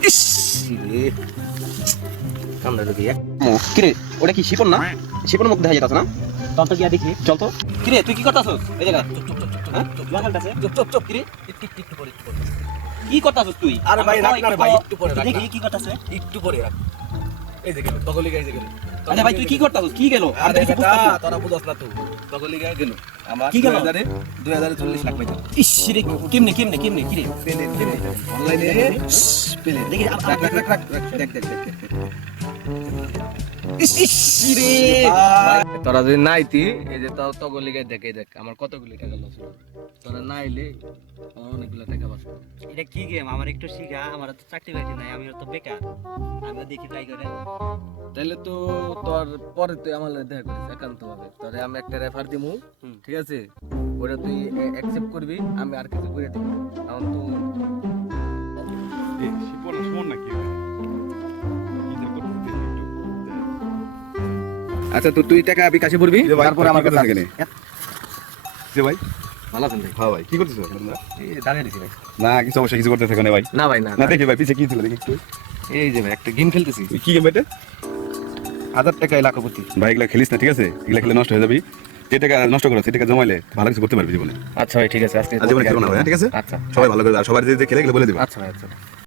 ইস রে কামড়া ঢুকি কিরে ওটা কি শিপন না শিপন মুখ দেখা যেতাছ না তখন তো গিয়া দেখি চল তো কিরে তুই কি করতাছস এই জায়গা হ্যাঁ চুপ কিরে একটু পরে কি করতাছস তুই আরে ভাই রাখ না রে ভাই একটু পরে রাখ দেখি কি করতেছে একটু পরে রাখ এই যে গেল তগলি গাই যে গেল আরে ভাই তুই কি করতাছস কি গেল আর আরে কিছু বেটা বুঝতাছ না। তোরা বুঝছ না তো তগলি গাই গেল আমার কি গেল? 2040 লাখ পাইতাম ইস রে কেমনে কিরে পেলে অনলাইনে পেলে দেখি রাখ রাখ রাখ রাখ দেখ দেখ দেখ ইস রে তোরা যদি নাইতি এই যে তাও তগলি গাই দেখ এই দেখ আমার কতগুলি টাকা লস তোরা নাইলে আমার অনেকগুলো টাকা বাঁচবে এটা কি গেম আমার একটু শিখা আমার তো চাকরি বাকরি নাই আমি তো বেকার আমি দেখি ট্রাই করে তাহলে তো তোর পরে তুই আমার লগে দেখা করিস একান্ত ভাবে তোরে আমি একটা রেফার দিমু ঠিক আছে ওটা তুই অ্যাকসেপ্ট করবি আমি আর কিছু করে দিব এখন তো আচ্ছা তো তুই টাকা বিকাশে পড়বি তারপর আমার কাছে আসবি। যে ভাই ভালো আছেন ভাই হ্যাঁ ভাই কি করতেছো তোমরা? এই দাঁড়িয়ে দিছি ভাই না কিছু অবশ্যই কিছু করতে থাকো না ভাই না ভাই না না দেখি ভাই পিছে কি ছিল দেখি একটু এই যে ভাই একটা গেম খেলতেছি কি গেম এটা 1000 টাকা লাখপতি ভাই এগুলা খেলিস না ঠিক আছে এগুলা খেলে নষ্ট হয়ে যাবি যে টাকা নষ্ট করো সে টাকা জমাইলে ভালো কিছু করতে পারবি জীবনে আচ্ছা ভাই ঠিক আছে আজকে আর জীবনে খেলো না ভাই হ্যাঁ, ঠিক আছে আচ্ছা সবাই ভালো করে আর সবার যে যে খেলে গেলে বলে দিবা আচ্ছা ভাই আচ্ছা